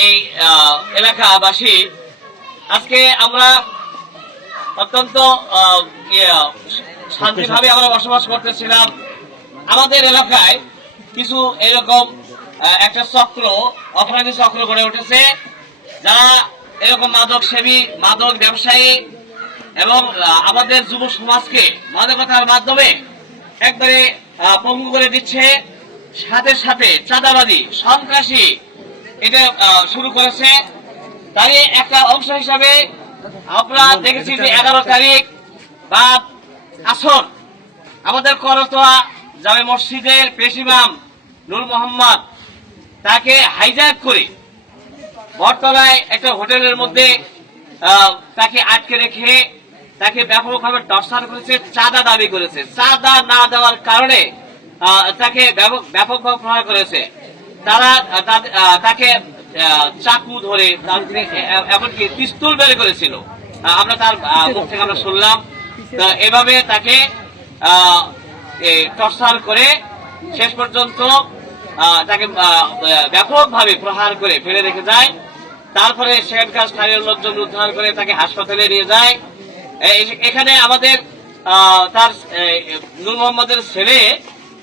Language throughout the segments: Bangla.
এই এলাকাবাসী আজকে আমরা অত্যন্ত শান্তিভাবে আমরা বসবাস করতেছিলাম। আমাদের এলাকায় কিছু এরকম একটা চক্র, অপরাধী চক্র গড়ে উঠেছে, যারা এরকম মাদক সেবী, মাদক ব্যবসায়ী এবং আমাদের যুব সমাজকে মাদকতার মাধ্যমে একবারে পঙ্গু করে দিচ্ছে। সাথে সাথে চাঁদাবাদী, সন্ত্রাসী এটা শুরু করেছে। তারই একটা অংশ হিসাবে আমরা দেখেছি যে 11 তারিখ বা আসর আমাদের করতোয়া জামে মসজিদের প্রেসিডাম নূর মোহাম্মদ তাকে হাইজ্যাক করে বটতলায় একটা হোটেলের মধ্যে তাকে আটকে রেখে তাকে ব্যাপকভাবে টর্চার করেছে, চাঁদা দাবি করেছে। চাঁদা না দেওয়ার কারণে তাকে ব্যাপকভাবে প্রহার করেছে। তারা তাকে চাকু ধরে এমনকি পিস্তল বের করেছিল। আমরা তার মুখ থেকে আমরা শুনলাম। এভাবে তাকে টর্চার করে শেষ পর্যন্ত তাকে ব্যাপকভাবে প্রহার করে ফেলে রেখে যায়। তারপরে শেরগাছ স্থানীয় লোকজন উদ্ধার করে তাকে হাসপাতালে নিয়ে যায়। এখানে আমাদের তার নূর মোহাম্মদের ছেলে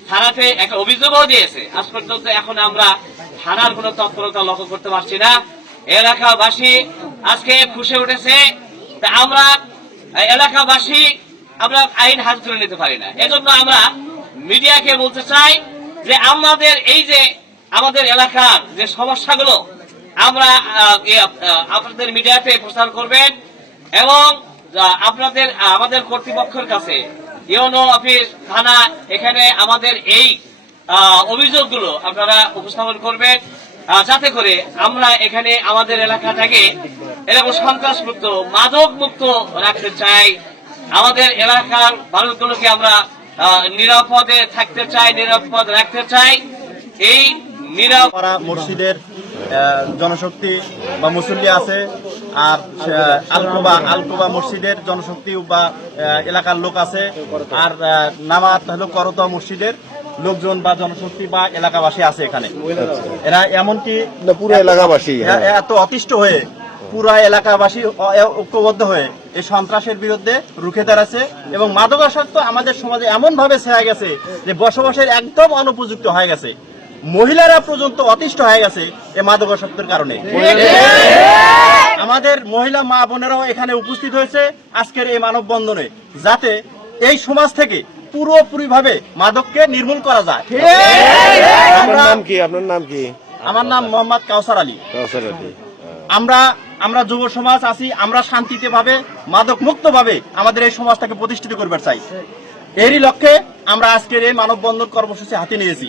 থানাতে একটা অভিযোগও দিয়েছে। আজ পর্যন্ত এখন আমরা থানার কোন তৎপরতা লক্ষ্য করতে পারছি না। এলাকাবাসী আজকে ফুঁসে উঠেছে। আমরা এলাকাবাসী আমরা আইন হাতে তুলে নিতে পারি না। এজন্য আমরা মিডিয়াকে বলতে চাই যে আমাদের এই যে আমাদের এলাকার যে সমস্যাগুলো আমরা আপনাদের মিডিয়াতে প্রচার করবেন এবং আপনাদের আমাদের কর্তৃপক্ষের কাছে ইউনো অফিস, থানা, এখানে আমাদের এই অভিযোগগুলো আপনারা উপস্থাপন করবেন, যাতে করে আমরা এখানে আমাদের এলাকাটাকে এরকম সন্ত্রাস মুক্ত, মাদক মুক্ত রাখতে চাই। আমাদের এলাকার মানুষগুলোকে আমরা নিরাপদে থাকতে চাই, নিরাপদ রাখতে চাই। এই মসজিদের জনশক্তি বা মুসল্লি আছে, আর আলকোবা মসজিদের জনশক্তি বা এলাকার লোক আছে, আর নামাত হলো করতোয়া মসজিদের লোকজন বা জনশক্তি বা এলাকাবাসী আছে এখানে। এরা এমনকি পুরো এলাকাবাসী এত অতিষ্ঠ হয়ে পুরা এলাকাবাসী ঐক্যবদ্ধ হয়ে এই সন্ত্রাসের বিরুদ্ধে রুখে দাঁড়াচ্ছে এবং মাদকাসক্ত আমাদের সমাজে এমন ভাবে ছেয়ে গেছে যে বসবাসের একদম অনুপযুক্ত হয়ে গেছে। মহিলারা পর্যন্ত অতিষ্ঠ হয়ে গেছে এই মাদকাসক্তের কারণে। আমাদের মহিলা মা বোনেরাও এখানে উপস্থিত হয়েছে আজকের এই মানববন্ধনে, যাতে এই সমাজ থেকে পুরোপুরি ভাবে মাদককে নির্মূল করা যায়। আপনার নাম কি? আমার নাম মোহাম্মদ কাউসার আলী। আমরা যুব সমাজ আছি, আমরা শান্তিতে ভাবে মাদক মুক্ত ভাবে আমাদের এই সমাজটাকে প্রতিষ্ঠিত করবার চাই। এরই লক্ষ্যে আমরা আজকের এই মানববন্ধন কর্মসূচি হাতে নিয়েছি।